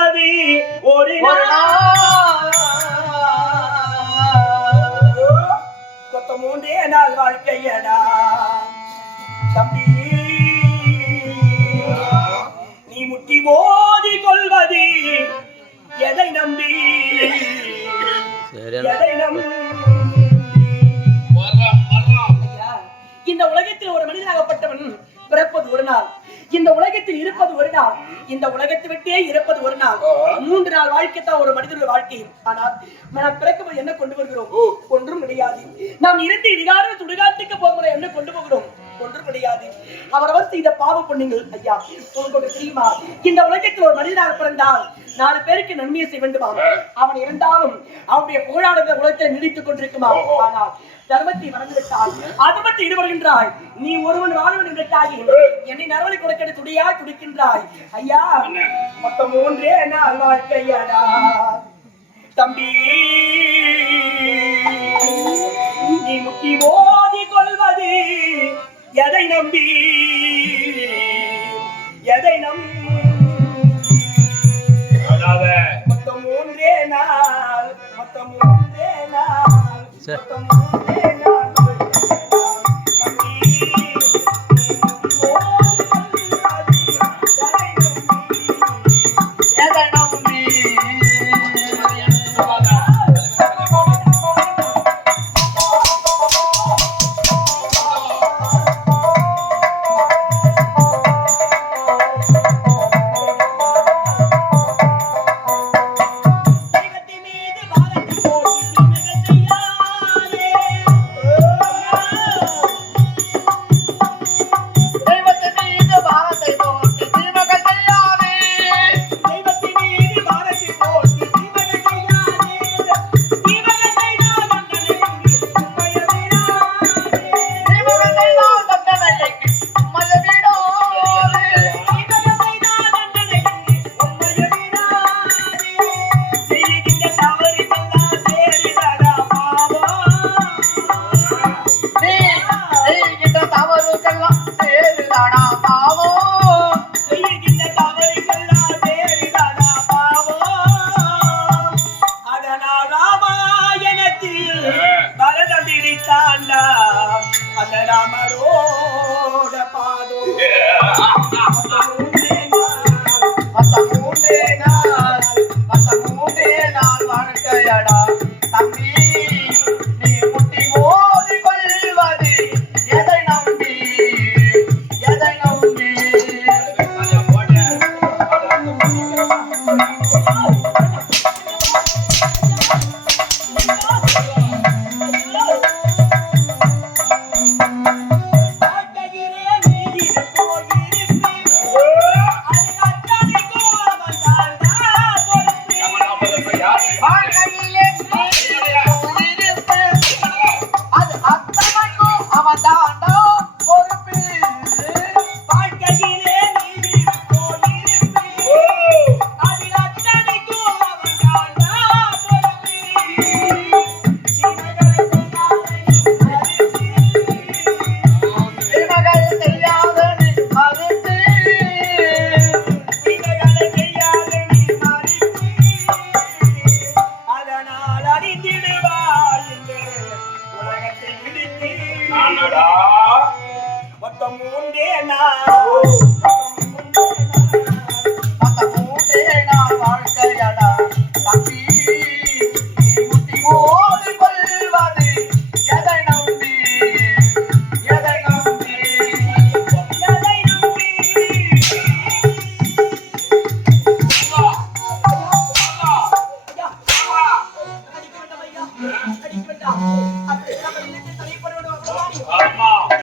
கொள்வது ஒரு கொத்த மூன்றே நாள் வாழ்க்கையடா தம்பி நீ முட்டி மோதி கொள்வது எதை நம்பி எதை நம்பி இந்த உலகத்தில் ஒரு மனிதனாகப்பட்டவன் பிறப்பது ஒரு நாள், இந்த உலகத்தில் இருப்பது ஒரு நாள், இந்த உலகத்தை விட்டே இருப்பது ஒரு நாள். 3 நாள் வாழ்க்கை தான் ஒரு மனிதனுடைய வாழ்க்கை. ஆனால் நாம் பிறக்கும்போது என்ன கொண்டு வருகிறோம்? ஒன்றும் கிடையாது. நாம் இருந்து இடிகார சுடுகாட்டுக்கு போகிற என்ன கொண்டு போகிறோம்? ஒன்றும் கிடையாது. அவரவர் செய்த பாவ புண்ணியங்கள். ஐயா உங்களுக்கு தெரியுமா, இந்த உலகத்தில் ஒரு மனிதனாக பிறந்தால் 4 பேருக்கு நன்மையை செய்ய வேண்டுமா? அவன் இருந்தாலும் அவனுடைய புகழானந்த உலகத்தில் நீடித்துக் கொண்டிருக்குமா? ஆனால் தர்மத்தை மறந்துவிட்டால் அதர்மத்தை ஈடுபடுகின்றாய். நீ ஒருவன் வாழ்வன் என்றாய், என்னை நரவழி கொடுக்க துடியாய் துடிக்கின்றாய். ஐயா மொத்தம் 3 நாள் வாழ்க்கையடா தம்பி நீ முட்டி மோதி கொள்வது எதை நம்பி எதை நம்பி மொத்தம் 3 நாள் மொத்தம் 3 நாள் மொத்தம் 3